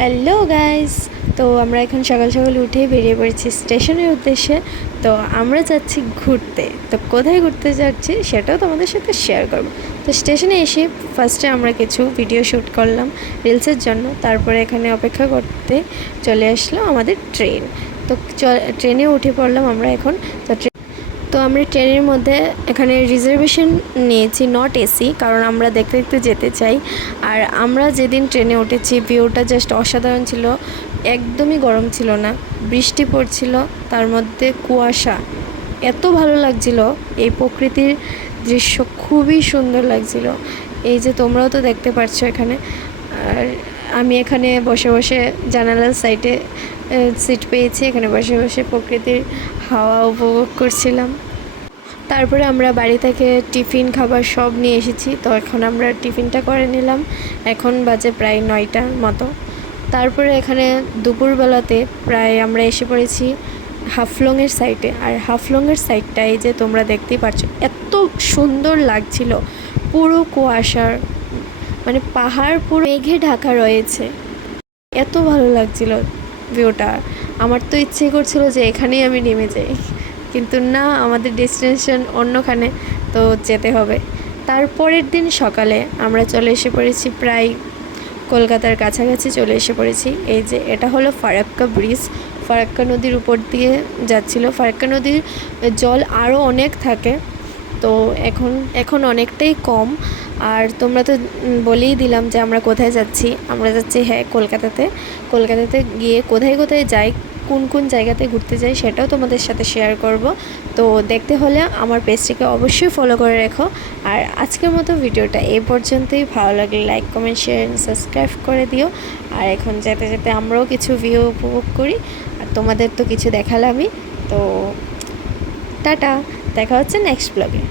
Hello guys, তো আমরা এখন সকাল সকাল উঠে বেরিয়ে পড়েছি স্টেশনের উদ্দেশ্যে। তো আমরা যাচ্ছি ঘুরতে। তো কোথায় ঘুরতে যাচ্ছি সেটাও তোমাদের সাথে শেয়ার করব। তো স্টেশনে এসে ফার্স্টে আমরা কিছু ভিডিও শ্যুট করলাম রিলসের জন্য। তারপরে এখানে অপেক্ষা করতে চলে আসলো আমাদের ট্রেন। তো ট্রেনে উঠে পড়লাম আমরা এখন। তো আমরা ট্রেনের মধ্যে এখানে রিজার্ভেশন নিয়েছি, নট এসি, কারণ আমরা দেখতে দেখতে যেতে চাই। আর আমরা যেদিন ট্রেনে উঠেছি ভিউটা জাস্ট অসাধারণ ছিল, একদমই গরম ছিল না, বৃষ্টি পড়ছিল, তার মধ্যে কুয়াশা, এত ভালো লাগছিল। এই প্রকৃতির দৃশ্য খুবই সুন্দর লাগছিল। এই যে তোমরাও তো দেখতে পাচ্ছ এখানে। আর আমি এখানে বসে বসে জানালার সাইডে সিট পেয়েছি, এখানে বসে বসে প্রকৃতির হাওয়া উপভোগ করছিলাম। তারপরে আমরা বাড়ি থেকে টিফিন খাবার সব নিয়ে এসেছি। তো এখন আমরা টিফিনটা করে নিলাম। এখন বাজে প্রায় 9টার মতো। তারপরে এখানে দুপুরবেলাতে প্রায় আমরা এসে পড়েছি হাফলংয়ের সাইডে। আর হাফলংয়ের সাইডটা এই যে তোমরা দেখতেই পাচ্ছ, এত সুন্দর লাগছিল। পুরো কুয়াশার, মানে পাহাড় পুরো মেঘে ঢাকা রয়েছে, এত ভালো লাগছিল ভিউটা। আমার তো ইচ্ছে করছিল যে এখানেই আমি নেমে যাই, কিন্তু না, আমাদের ডেস্টিনেশন অন্যখানে, তো যেতে হবে। তারপরের দিন সকালে আমরা চলে এসে পড়েছি প্রায় কলকাতার কাছাকাছি চলে এসে পড়েছি। এই যে এটা হলো ফারাক্কা ব্রিজ, ফারাক্কা নদীর উপর দিয়ে যাচ্ছিল। ফারাক্কা নদীর জল আরও অনেক থাকে, তো এখন অনেকটাই কম। আর তোমরা তো বলেই দিলাম যে আমরা কোথায় যাচ্ছি। আমরা যাচ্ছি কলকাতাতে গিয়ে কোথায় কোথায় যাই, কোন কোন জায়গাতে ঘুরতে যাই সেটাও তোমাদের সাথে শেয়ার করব। তো দেখতে হলে আমার পেজটিকে অবশ্যই ফলো করে রেখো। আর আজকের মতো ভিডিওটা এই পর্যন্তই। ভালো লাগলে like, comment, share and subscribe করে দিও। আর এখন যেতে যেতে আমরাও কিছু ভিউ উপভোগ করি, আর তোমাদের তো কিছু দেখালামই। তো টাটা, দেখা হচ্ছে নেক্সট ব্লগে।